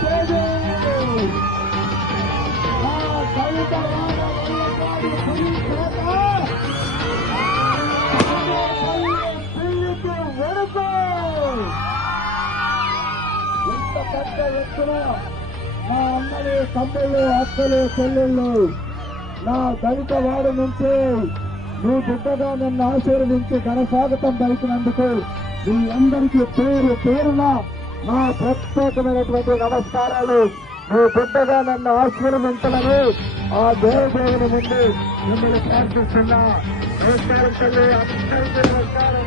తేజు దళిత వాడ వల్లకాడి పులిపేట పిల్లికి వెనుక ఇంత పెద్ద ఎత్తున నా అన్నలు తమ్ముళ్ళు అక్కలు చెల్లెళ్ళు నా దళిత వాడ నుంచి మీ బిడ్డగా నన్ను ఆశీర్వదించి ఘనస్వాగతం పలికినందుకు మీ అందరికీ పేరు పేరున నా ప్రత్యేకమైనటువంటి నమస్కారాలు. మీ బిడ్డగా నన్ను ఆశీర్వదించాలని ఆ దేవదేవుని ముందు మిమ్మల్ని ప్రార్థిస్తున్నా. నమస్కారం తల్లి, అందరికీ నమస్కారం.